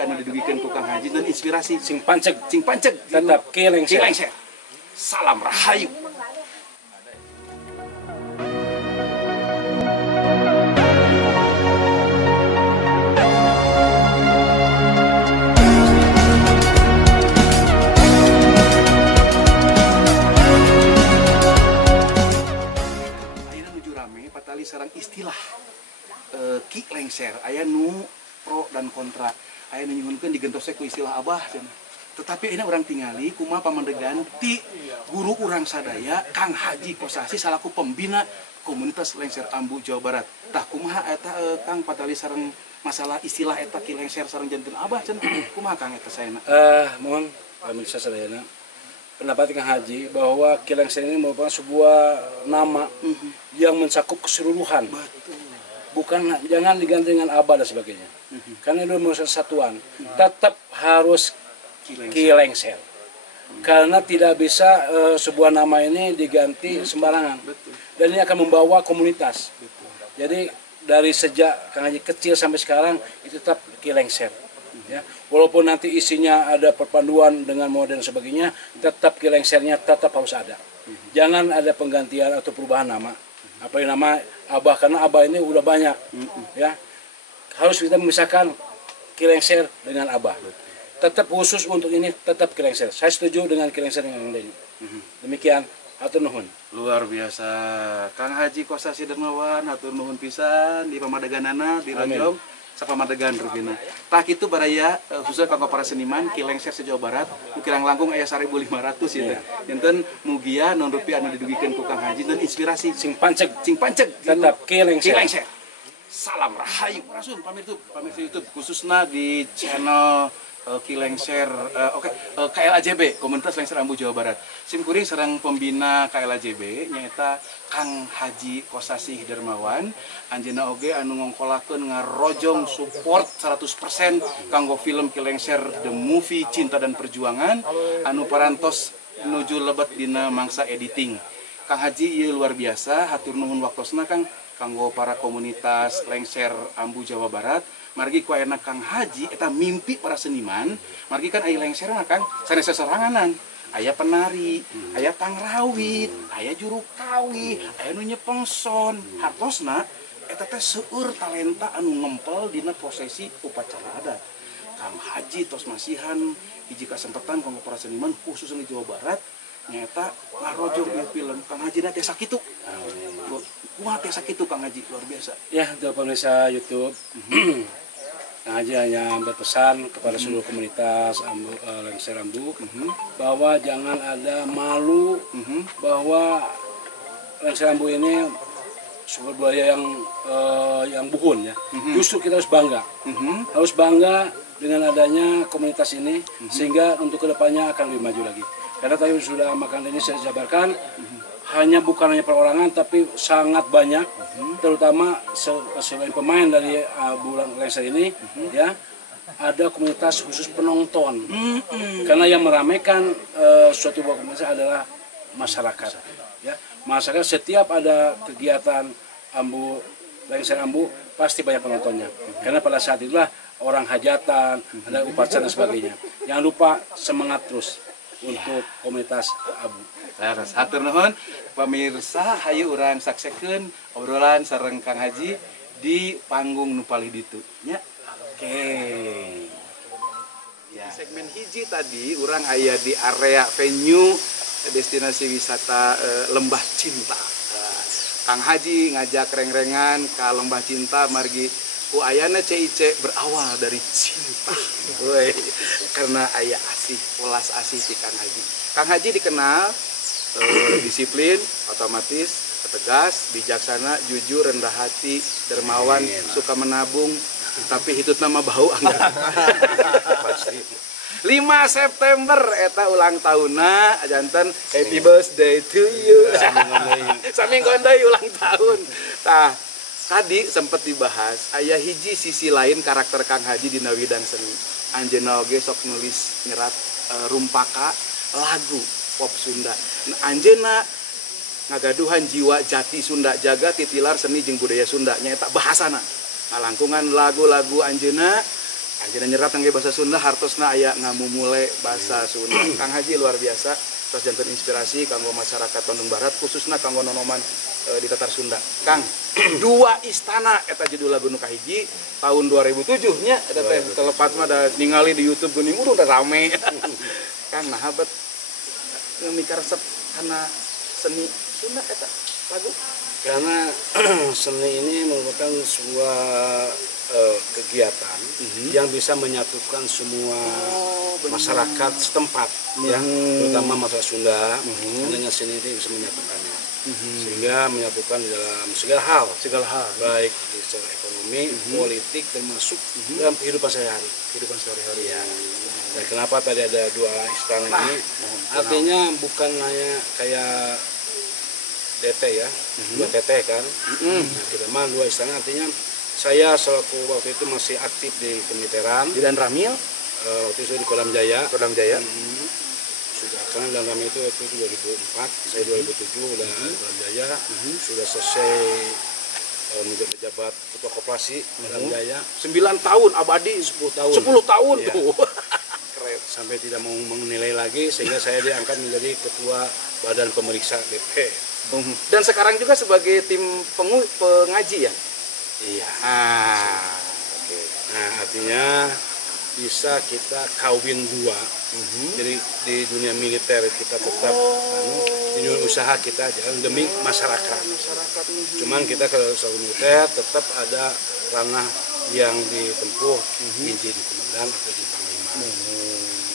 Anu didugikan ku Kang Haji dan inspirasi Sing panceg tetap Ki Lengser. Salam Rahayu. Ayeuna nuju rame patali sareng istilah Ki Lengser, aya nu pro dan kontra, aya nu nyuhunkeun digentosna ku istilah Abah cenah. Tetapi ini orang tingali kumaha pamandegan ti guru urang sadaya Kang Haji Kosasi salaku pembina komunitas Lengser Ambu Jawa Barat. Tah kumaha eta Kang patali sareng masalah istilah eta Ki Lengser sareng janten Abah cenah. Kumaha Kang eta saena? Mohon pemirsa sadayana. Pendapat Kang Haji bahwa Ki Lengser ini merupakan sebuah nama yang mencakup keseluruhan. Bukan, jangan diganti dengan Abah dan sebagainya. Karena itu merupakan satuan. Tetap harus Ki Lengser. Karena tidak bisa sebuah nama ini diganti sembarangan. Dan ini akan membawa komunitas. Jadi dari sejak Kang Haji kecil sampai sekarang itu tetap Ki Lengser. Ya. Walaupun nanti isinya ada perpaduan dengan modern dan sebagainya, tetap Ki Lengsernya tetap harus ada. Jangan ada penggantian atau perubahan nama. Apalagi nama Abah, karena Abah ini udah banyak. Ya. Harus kita memisahkan Ki Lengser dengan Abah. Tetap khusus untuk ini tetap Ki Lengser. Saya setuju dengan Ki Lengser yang ini. Demikian, hatur nuhun. Luar biasa. Kang Haji Kosasi Dermawan, hatur nuhun pisan di pamadeganana di Rojong. Sapamadegan rupina. Tah kitu baraya khususnya kanggo para seniman Ki Lengser se Jawa Barat, ukirang langkung aya 1.500 ya. Enten mugia non rupiah anu didugikeun ku Kang Haji dan inspirasi Sing panceg tetap Ki Lengser. Salam Rahayu. Rasul pamirsa YouTube khususnya di channel Ki Lengser KLAJB komunitas Lengser Ambu Jawa Barat. Sim kuring sareng pembina KLAJB nyaeta Kang Haji Kosasi Dermawan. Anjeunna oge anu ngongkolakeun ngarojong support 100% kanggo film Ki Lengser The Movie Cinta dan Perjuangan anu parantos nuju lebet dina mangsa editing. Kang Haji ieu luar biasa, hatur nuhun waktosna Kang kanggo para komunitas Lengser Ambu Jawa Barat. Margi ku ayeuna Kang Haji eta mimpi para seniman, margi kan aya Lengser mah Kang sanes sesoranganan. Aya penari, aya pangrawit, aya juru kawi, aya nu nyepengson. Hartosna eta teh seueur talenta anu ngempel dina prosesi upacara adat. Kang Haji tos masihan hiji kasempatan kanggo para seniman khusus di Jawa Barat nyata ngarojong ieu film. Kang Haji na tiasa kitu. Kumaha tiasa kitu Kang Haji, luar biasa. Ya, untuk pemirsa YouTube, Kang Haji hanya berpesan kepada seluruh komunitas Lengser Ambu bahwa jangan ada malu bahwa Lengser Ambu ini sumber budaya yang buhun ya. Justru kita harus bangga, harus bangga dengan adanya komunitas ini sehingga untuk kedepannya akan lebih maju lagi. Karena tadi sudah makan ini saya jabarkan. Bukan hanya perorangan tapi sangat banyak, terutama selain pemain dari bulan Lengser ini, ya ada komunitas khusus penonton. Karena yang meramaikan suatu komunitas adalah masyarakat. Ya, masyarakat setiap ada kegiatan Lengser Ambu pasti banyak penontonnya. Karena pada saat itulah orang hajatan, ada upacara dan sebagainya. Jangan lupa semangat terus untuk komunitas Ambu. Laras hatur nuhun pemirsa, hayu urang saksekeun obrolan sareng Kang Haji di panggung nu palih ditu nya. Oke. Ya. Segmen hiji tadi urang aya di area venue destinasi wisata Lembah Cinta. Kang Haji ngajak reng-rengan ke Lembah Cinta margi ku ayana CIC berawal dari cinta. Woi, karena aya asih, welas asih di Kang Haji. Kang Haji dikenal disiplin, otomatis, tegas, bijaksana, jujur, rendah hati, dermawan, suka menabung, tapi hitut nama bau anggar. 5 September eta ulang tahunna janten happy birthday to you. Sami gondoy ulang tahun. Tah, tadi sempat dibahas aya hiji sisi lain karakter Kang Haji dina widang seni. Anjeunna oge sok nulis nyerat rumpaka lagu pop Sunda. Anjeunna ngagaduhan jiwa jati Sunda, jaga titilar seni jeung budaya Sunda nyaeta bahasana. Ngalangkungan lagu-lagu anjeunna Anjir nyerat nge bahasa Sunda hartosna aya ngamumule bahasa Sunda. Kang Haji luar biasa. Terus jantan inspirasi kanggo masyarakat Bandung Barat khususnya kanggo nonoman di Tatar Sunda. Kang, dua istana eta judul lagu nu kahiji tahun 2007 nya eta teh telepat mah da ningali di YouTube geuning udah rame. Kang nah habat mikir resep karena seni Sunda eta lagu. Karena seni ini merupakan sebuah kegiatan yang bisa menyatukan semua masyarakat setempat, ya, terutama masyarakat Sunda. Dengan seni ini bisa menyatukannya, sehingga menyatukan di dalam segala hal, baik secara ekonomi, politik, termasuk dalam kehidupan sehari-hari. Ya. Dan kenapa tadi ada dua istana ini? Artinya bukan hanya kayak DT ya, dua TT kan. Nah, kita mah dua istana, artinya saya selaku waktu itu masih aktif di kemiliteran Di Dan Ramil waktu itu di Kodam Jaya. Sudah kan Dan Ramil itu waktu itu 2004, saya 2007 udah di Kodam Jaya. Sudah selesai menjadi pejabat ketua koperasi Kodam Jaya. 9 tahun abadi 10 tahun. 10 tahun Ya. tuh. Keren. Sampai tidak mau menilai lagi sehingga saya diangkat menjadi ketua badan pemeriksa BP. Dan sekarang juga sebagai tim pengaji ya. Iya. Oke. Nah, artinya bisa kita kawin dua. Jadi di dunia militer kita tetap di dunia usaha kita jalan demi masyarakat. Cuman kita kalau usaha militer tetap ada ranah yang ditempuh izin komandan atau izin panglima.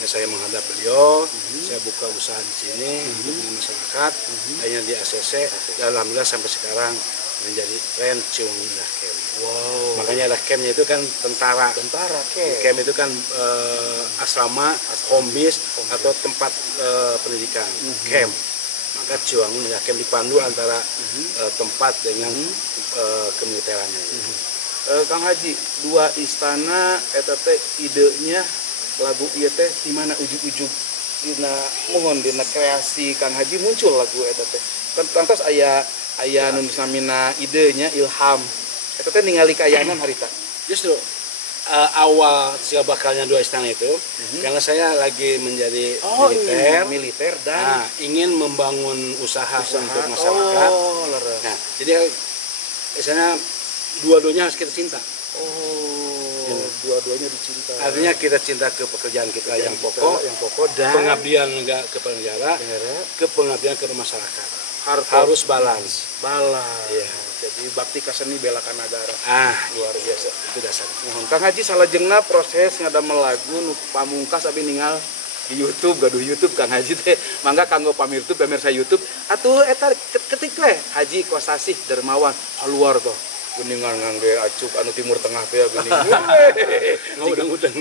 Nah, saya menghadap beliau, saya buka usaha di sini demi masyarakat, hanya di ACC. Dan alhamdulillah sampai sekarang menjadi tren Ciwangun Indah Camp. Wow. Makanya ada campnya itu kan tentara. Camp itu kan asrama, home base atau tempat pendidikan. Camp. Maka Ciwangun Indah Camp dipandu antara tempat dengan kemiliterannya. Kang Haji, dua istana eta teh idenya lagu ieu teh di mana ujug-ujug dina mohon dina kreasi Kang Haji muncul lagu eta teh. Kantos aya nu samina idenya ilham. Eta teh ningali kaayaanan harita. Justru awal siapa bakalnya dua istana itu karena saya lagi menjadi militer dan ingin membangun usaha untuk masyarakat. Nah, jadi misalnya dua-duanya harus kita cinta. Dua-duanya dicinta. Artinya kita cinta ke pekerjaan kita yang pokok dan pengabdian kepada negara, ke pengabdian ke masyarakat. Harus balance. Ya. Jadi bakti ka seni bela ka nagara. Luar biasa. Itu dasar. Kang Haji salajengna proses ngadamel lagu nu pamungkas abi ningal di YouTube, gaduh YouTube Kang Haji teh. Mangga kanggo pemirsa YouTube atuh eta ketik teh Haji Kosasih Dermawan haluar tuh. Geuningan ngangge acuk anu timur tengah teh geuning. Udang-udang.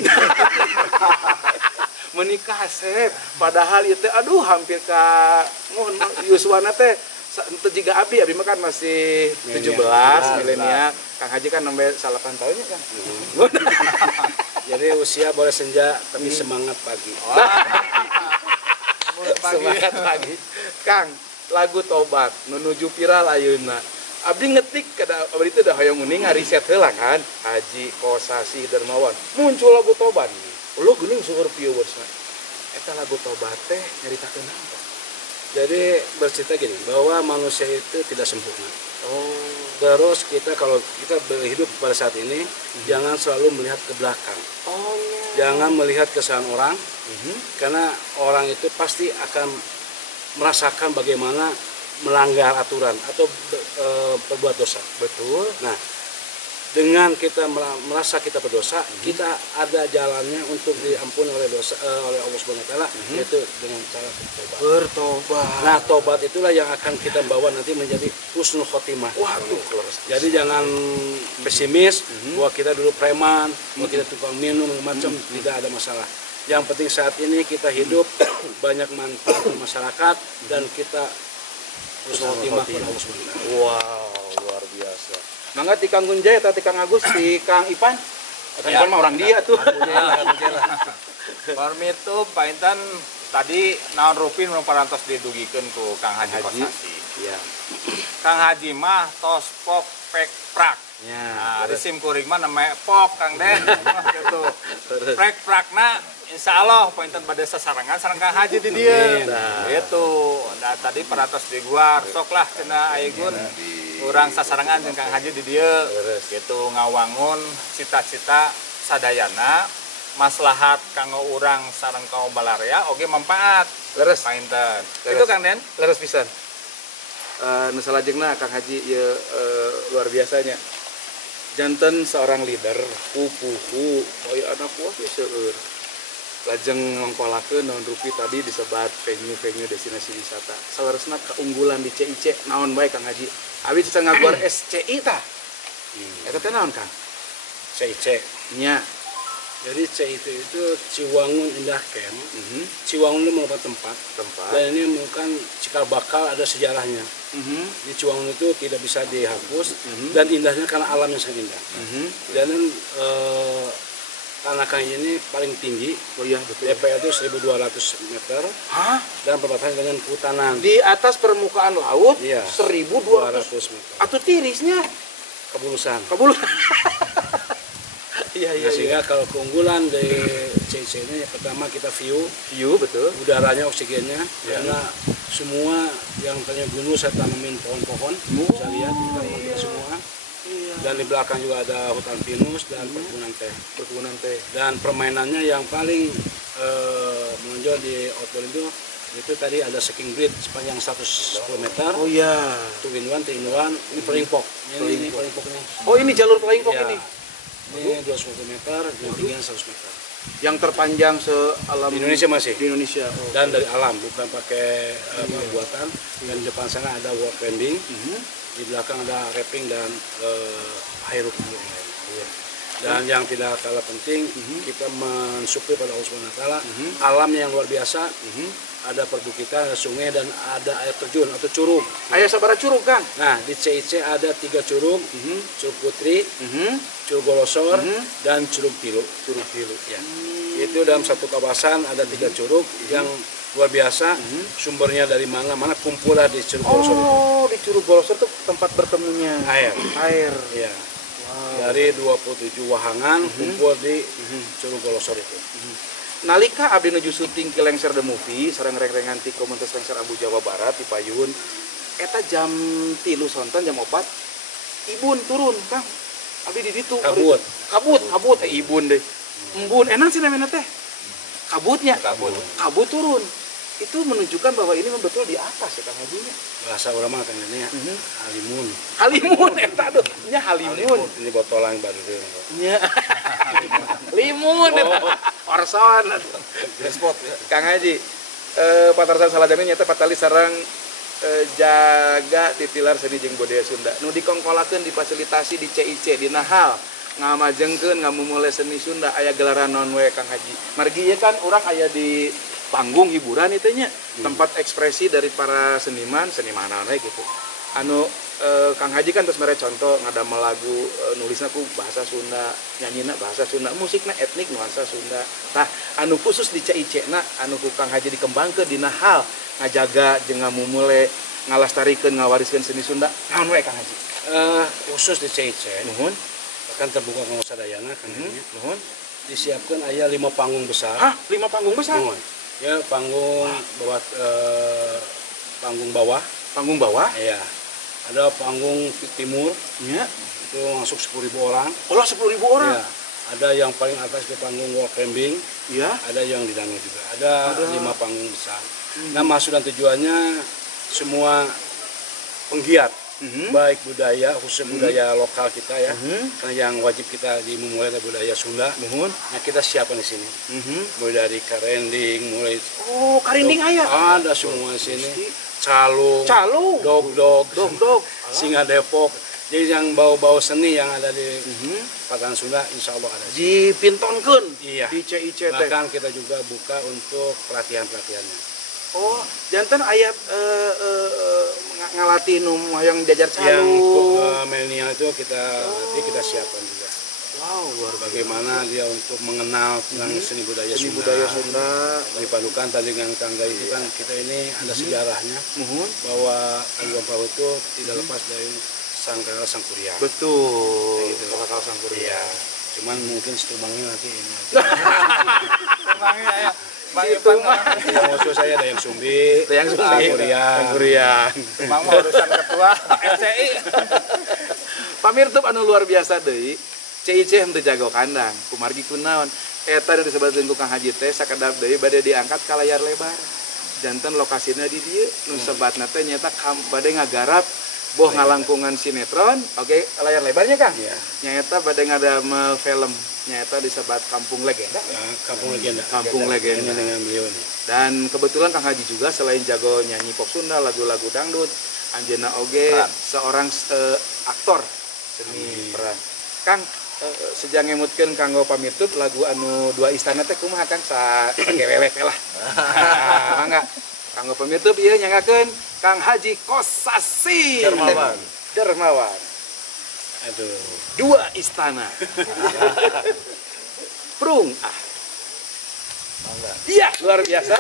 Menikah asep padahal ieu teh aduh hampir ka mohon Yuswana teh teu jiga abi mah kan masih 17 milenial. Kang Haji kan nembe 8 tahunnya kan. Jadi usia boleh senja tapi semangat pagi. Semangat pagi. Kang, lagu Tobat nunuju viral ayeuna. Abdi ngetik kada abdi teh da hoyong uning ngariset heula kan. Haji Kosasih Dermawan. Muncul lagu Tobat. Lu geuning seueur viewersna. Eta lagu Tobat teh nyaritakeun apa? Jadi bercerita gini, bahwa manusia itu tidak sempurna. Terus kalau kita berhidup pada saat ini, jangan selalu melihat ke belakang. Jangan melihat kesalahan orang, karena orang itu pasti akan merasakan bagaimana melanggar aturan atau berbuat dosa. Betul. Nah, dengan kita merasa kita berdosa, kita ada jalannya untuk diampuni oleh dosa oleh Allah Subhanahu wa taala, yaitu dengan cara bertobat. Nah, tobat itulah yang akan kita bawa nanti menjadi husnul khotimah. Waduh, jadi jangan pesimis bahwa kita dulu preman, bahwa kita tukang minum macam, tidak ada masalah. Yang penting saat ini kita hidup banyak manfaat untuk masyarakat dan kita husnul khotimah kepada Allah Subhanahu wa taala. Wow, luar biasa. Mangga ti Kang Gunjay atau ti Kang Agus, ti Kang Ipan. Kang Ipan mah orang dia tuh. Parmi itu Pak Intan tadi naon rupin nu parantos didugikeun ku Kang Haji Kosasih. Iya. Kang Haji mah tos pop pek prak. Ya. Nah, di sim kuring mah namanya pok Kang Den. Gitu. Prek prakna insya Allah pointen pada sasarangan sareng Kang Haji di dia. Gitu. Nah tadi parantos di gua sok lah cenah Aigun. Urang sasarangan jeung Kang Haji di dia. Gitu ngawangun cita-cita sadayana maslahat kanggo urang sareng kaum balarea oge manfaat. Leres. Painten. Leres. Itu Kang Den. Leres pisan. Nu salajengna Kang Haji ieu luar biasanya. Janten seorang leader pupuhu aya anak buah ge seueur. Lajeng ngongkolakeun naon rupi tadi disebat venue-venue destinasi wisata. Salaresna keunggulan di CIC naon bae Kang Haji. Abi bisa ngaguar SCI tah. Eta teh naon Kang? CIC. Nya. Jadi CIC itu Ciwangun Indah Camp. Ciwangun itu merupakan tempat. Dan ini merupakan cikal bakal ada sejarahnya. Di Ciwangun itu tidak bisa dihapus dan indahnya karena alam yang sangat indah. Dan tanah Kang ini paling tinggi. Oh iya betul. DPR itu 1.200 meter. Hah? Dan perbatasan dengan kehutanan. Di atas permukaan laut Iya. 1.200 meter. atau tirisnya Kebulusan. Iya Nah, sehingga kalau keunggulan dari CIC ini pertama kita view betul. udaranya, oksigennya, karena semua yang tanya gunung saya tanamin pohon-pohon, bisa lihat kita semua. Dan di belakang juga ada hutan pinus dan perkebunan teh. Dan permainannya yang paling menonjol di outdoor itu tadi ada skiing bridge sepanjang 110 meter. Oh iya. 2-in-1, 3-in-1, ini flying fox. Ini flying fox nih. Oh ini jalur flying fox Iya. ini. Ini 210 meter, tingginya 100 meter. Yang terpanjang se-alam Di Indonesia masih. Di Indonesia. Oh. Dan dari alam, bukan pakai buatan. Dan di depan sana ada wall climbing, di belakang ada rapping dan high rope yang lain. Dan yang tidak kalah penting, kita mensyukuri pada Allah Subhanahu wa Ta'ala, alam yang luar biasa. Ada perbukitan, ada sungai, dan ada air terjun atau curug. Aya sabaraha curug Kang? Nah, di CIC ada 3 curug, Curug Putri, Curug Golosor, dan Curug Tilu. Ya. Itu dalam satu kawasan ada 3 curug yang luar biasa. Sumbernya dari mana kumpullah di Curug Golosor itu. Oh, di Curug Golosor itu tempat bertemunya air. Ya. Dari 27 wahangan kumpul di Curug Golosor itu. Nalika abdi nuju syuting ke Lengser the Movie sareng reng-rengan ti komunitas Lengser Ambu Jawa Barat di Payun eta jam 3 sonten jam 4 ibun turun Kang abdi di ditu kabut ibun deh embun enak sih namanya teh kabut turun itu menunjukkan bahwa ini betul di atas ya Kang Hajinya Bahasa ulama kan ini ya, halimun eta tuh nya halimun ini botolang baru nya limun eta orson spot Kang Haji patarsan saladana nyata patali sareng jaga titilar seni jeung budaya Sunda nu dikongkolakeun difasilitasi di CIC di Nahal ngamajengkeun ngamumule seni Sunda aya gelaran non we Kang Haji margi ieu kan urang aya di panggung hiburan itu nya tempat ekspresi dari para seniman we gitu anu Kang Haji kan terus mere contoh ngadamel lagu nulisna ku bahasa Sunda nyanyina bahasa Sunda musikna etnik nuansa Sunda tah anu khusus di CIC na anu ku Kang Haji dikembangkeun dina hal ngajaga jeung ngamumule ngalestarikeun ngawariskeun seni Sunda naon we Kang Haji khusus di CIC nuhun bahkan terbuka kanggo sadayana kan nuhun disiapkan aya 5 panggung besar 5 panggung besar nuhun ya panggung bawah ya ada panggung timur ya itu masuk 10.000 orang. Oh 10.000 orang ya, ada yang paling atas di panggung wall climbing ya ada yang di dalam juga ada 5 panggung besar. Nah maksud dan tujuannya semua penggiat baik budaya khusus budaya lokal kita ya karena yang wajib kita dimulai dari budaya Sunda nah kita siapkan di sini mulai dari karending mulai karinding aya ada semua di sini calung dog singa Depok jadi yang bau-bau seni yang ada di Patahan Sunda insya Allah ada dipintonkeun iya di CIC teh bahkan kita juga buka untuk pelatihannya. Oh, jantan ayat ngelatih yang diajar calung. Yang milenial itu kita siapkan juga. Wow, luar biasa. Bagaimana dia untuk mengenal tentang seni budaya Sunda. Dipadukan tadi dengan Kang Gai itu kan kita ini ada sejarahnya bahwa Tanjung Perahu itu tidak lepas dari Sangkala Sangkuriang. Betul. Gitu. Lokal Sangkuriang. Iya. Cuman mungkin Setumangnya nanti ini. Emangnya ya. Bang Itu Ipan mah. Yang musuh saya ada yang Sumbi, Yang Sumbi. Sangkuriang. Sangkuriang. Emang mah urusan ketua FCI. Pamirtup anu luar biasa deui. CIC henteu jago kandang. Kumargi kunaon? Eta nu disebutkeun ku Kang Haji teh sakedap deui bade diangkat ka layar lebar. Janten lokasina di dieu nu sebatna teh nyata bade ngagarap boh ngalangkungan sinetron. Oke, layar lebarnya Kang. Iya. Nyata bade ngadamel film. Nyata disebat Kampung Legenda. Ya, Kampung Legenda. Kampung Legenda. Ini dengan beliau nih. Dan kebetulan Kang Haji juga selain jago nyanyi pop Sunda, lagu-lagu dangdut, anjeunna oge Peran. seorang aktor seni peran. Kang sejak ngemutkeun kanggo pamirtup lagu anu Dua Istana teh kumaha Kang sagewewe teh lah. Mangga kanggo pamirtup ieu nyangakeun Kang Haji Kosasi Dermawan. Aduh. Dua Istana. Prung Iya, luar biasa.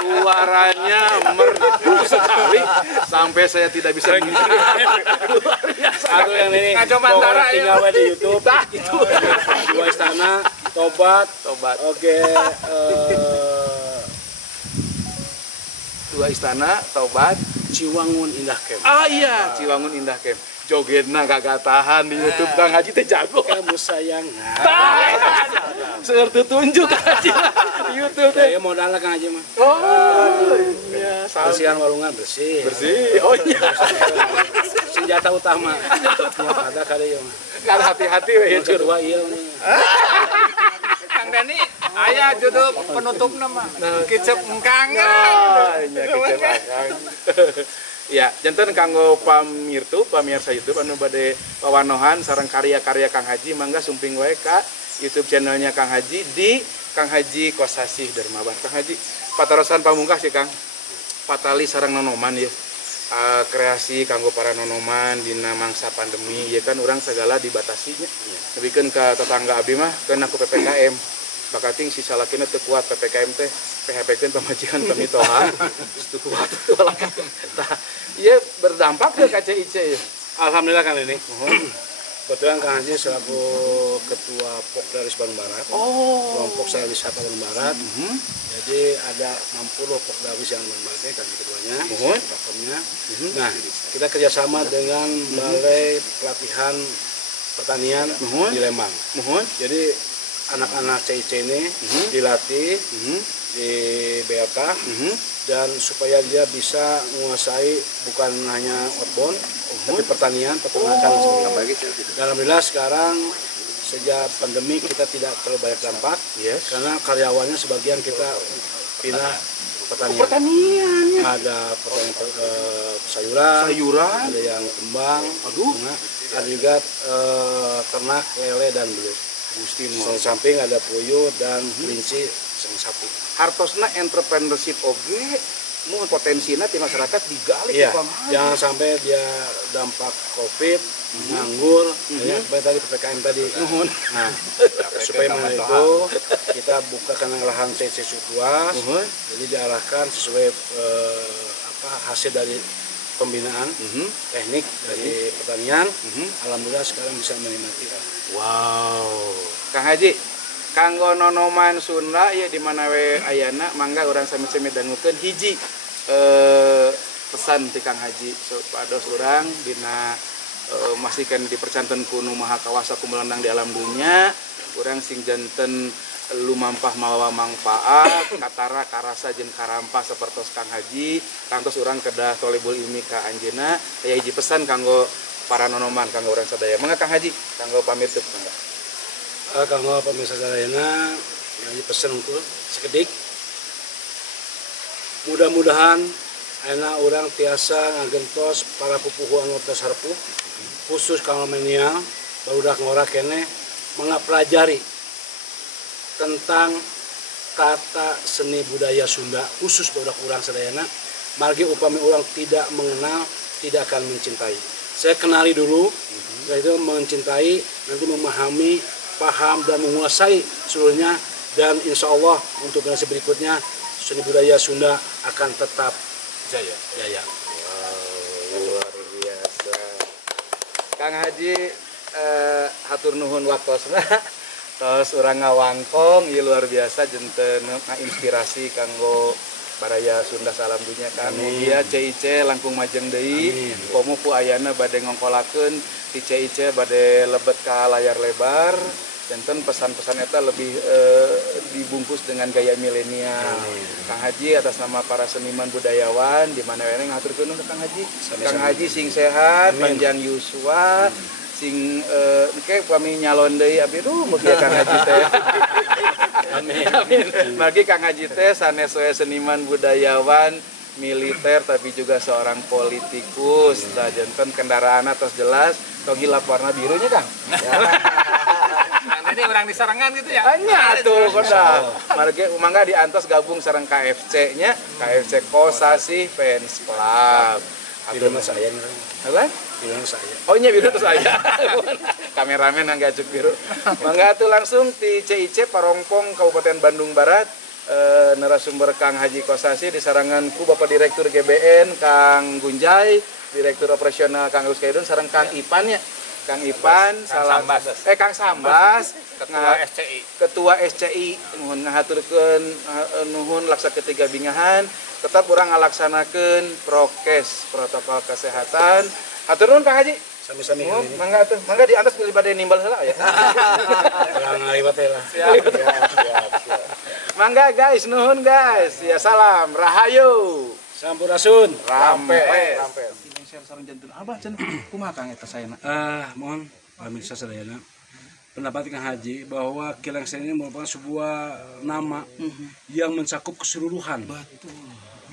Suaranya merdu sekali sampai saya tidak bisa mengisi. Luar biasa. Atau yang ini Ngaco Mantara, ya. tinggal di YouTube. Tah gitu. Dua Istana, Tobat. Oke, Dua Istana, Taubat. Ciwangun Indah Camp. Ah iya, Ciwangun Indah Camp. Jogetna kagak tahan di YouTube Kang Haji teh jago. Kamu sayang. Seueur tunjuk Haji di YouTube teh. Saya modalnya Kang Haji mah. Oh iya, Bersihan warungan bersih. bersih. Oh iya. Senjata utama. Tiap ada kali ya mah. Kan hati-hati we Yang kedua iya nih. Kang Dani, aya judul penutupna mah. Kicep engkang. Ah, nya kecemasan. Ya, janten kanggo pamirsa YouTube anu bade pawanohan sareng karya-karya Kang Haji mangga sumping wae ka YouTube channelnya Kang Haji di Kang Haji Kosasih Dermawan. Kang Haji patarosan pamungkas ya Kang. Patali sareng nonoman ya. Kreasi kanggo para nonoman dina mangsa pandemi ya kan urang segala dibatasinya. Nebikeun ka tetangga abdi mah keun aku PPKM. Bakating si salakina teu kuat PPKM teh PHP-keun pamajikan pamitoha. Teu kuat teu lakan. Tah, ieu berdampak ke ka CIC ya. Alhamdulillah kan ini. Kebetulan Kang Haji selaku ketua Pokdaris Bandung Barat. Oh. Kelompok saya wisata Bandung Barat. Jadi ada 60 Pokdaris yang berbagai kan ketuanya, pakemnya. Nah, kita kerjasama dengan Balai Pelatihan Pertanian di Lembang. Jadi anak-anak CIC ini dilatih di BLK dan supaya dia bisa menguasai bukan hanya outbound tapi pertanian, peternakan dan alhamdulillah sekarang sejak pandemi kita tidak terlalu banyak dampak karena karyawannya sebagian kita pindah pertanian. Ada pertanian sayuran, ada yang kembang, ada juga ternak lele dan belut. Samping ada puyuh dan kelinci sama sapi. Hartosna entrepreneurship oge mun potensina di masyarakat digali Iya, ku Kang Haji. jangan sampai dia dampak Covid, nganggur, ya, seperti tadi PPKM tadi. Nah, supaya mana itu kita bukakan lahan CC luas, jadi diarahkan sesuai hasil dari pembinaan teknik dari pertanian. Alhamdulillah sekarang bisa menikmati. Wow. Kang Haji, kanggo nonoman Sunda ya di mana we ayana mangga urang sami-sami dangukeun hiji pesan ti Kang Haji supados urang dina masihkan dipercanten kuno maha kawasa kumelenang di alam dunia urang sing janten lumampah mawa manfaat katara karasa jeung karampa sapertos Kang Haji kantos urang kedah tolebul ilmi ka anjeunna aya hiji pesan kanggo para nonoman kanggo urang sadaya mangga Kang Haji kanggo pamirtup mangga. Kanggo pemirsa sadayana nyanyi pesan unggul sekedik. Mudah-mudahan ayeuna urang tiasa ngagentos para pupuh anu tos hareupuh khusus kanggo milenial barudak ngora kene mengapelajari tentang kata seni budaya Sunda khusus budak urang sadayana margi upami urang tidak mengenal tidak akan mencintai. Saya kenali dulu, yaitu mencintai, nanti memahami, paham dan menguasai seluruhnya dan insya Allah untuk generasi berikutnya seni budaya Sunda akan tetap jaya. Wow, luar biasa. Kang Haji hatur nuhun waktosna tos urang ngawangkong ieu luar biasa janten inspirasi kanggo baraya Sunda salam dunya kan. Mugia CIC langkung majeng deui. Komo ku ayana bade ngongkolakeun ti CIC bade lebet ka layar lebar. Janten pesan-pesan eta lebih dibungkus dengan gaya milenial. Kang Haji atas nama para seniman budayawan di mana we ngaturkeun nuhun Kang Haji. Kang Haji sing sehat, panjang yuswa, sing engke pami nyalon deui abdi mugia Kang Haji teh. Amin. Bagi Kang Haji teh sanes we seniman budayawan, militer tapi juga seorang politikus. Tah janten kendaraan atas jelas tong hilap warna birunya Kang. Ya. Ini orang di Sarangan gitu ya? Hanya tuh koda. Marge mangga diantos gabung sareng KFC-nya, KFC Kosasih Fans Club. Biru saya nih. Apa? Biru saya. Oh nya biru tuh saya. Kameramen yang gacuk biru. Mangga tuh langsung di CIC Parongpong Kabupaten Bandung Barat. Narasumber Kang Haji Kosasih di saranganku Bapak Direktur GBN Kang Gunjay, Direktur Operasional Kang Agus Kaidun sareng Kang Ipan ya. Kang Ipan, Kang Sambas, Ketua SCI, nuhun ngahaturkeun nuhun laksa ketiga bingahan, tetap urang ngalaksanakeun prokes protokol kesehatan. Hatur nuhun Kang Haji. Sami-sami. Mangga atuh, mangga diantos pilih bade nimbal heula ya. Urang ngaliwat lah. Siap. Mangga guys, nuhun guys. Ya salam, rahayu. Sampurasun. Rampes. Share sareng janten abah cenah kumaha Kang eta saena. Mohon pemirsa sadayana. Pendapat Kang Haji bahwa Kilengser ini merupakan sebuah nama yang mencakup keseluruhan. Betul.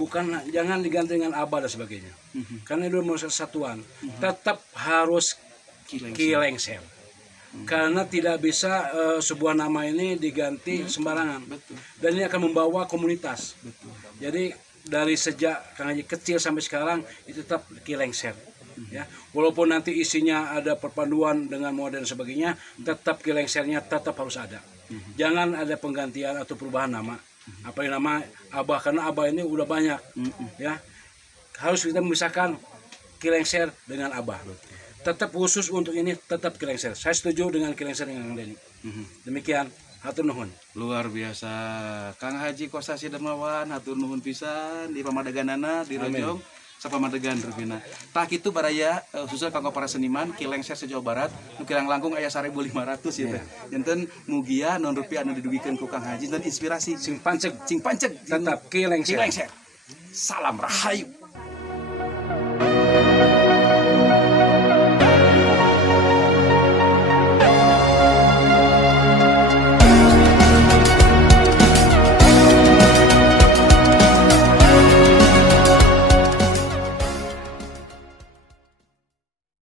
Bukan jangan diganti dengan abah dan sebagainya. Karena itu merupakan satuan. Tetap harus Kilengser. Karena tidak bisa sebuah nama ini diganti sembarangan. Betul. Dan ini akan membawa komunitas. Betul. Jadi dari sejak Kang Haji kecil sampai sekarang itu tetap Kilengser. Ya, walaupun nanti isinya ada perpaduan dengan modern dan sebagainya, tetap Kilengsernya tetap harus ada. Jangan ada penggantian atau perubahan nama. Apa yang nama abah, karena abah ini udah banyak. Ya, harus kita memisahkan Kilengser dengan abah. Tetap khusus untuk ini tetap Kilengser. Saya setuju dengan Kilengser yang ada ini. Demikian. Hatur nuhun. Luar biasa. Kang Haji Kosasih Dermawan hatur nuhun pisan di pamadaganana di Rojong sapamadegan rupina. Tak kitu baraya khususnya kanggo para seniman Kilengser se Jawa Barat nu kirang langkung aya 1.500 ya teh. Janten mugia non rupiah anu didugikeun ku Kang Haji dan inspirasi Sing panceg tetap Kilengser. Salam rahayu.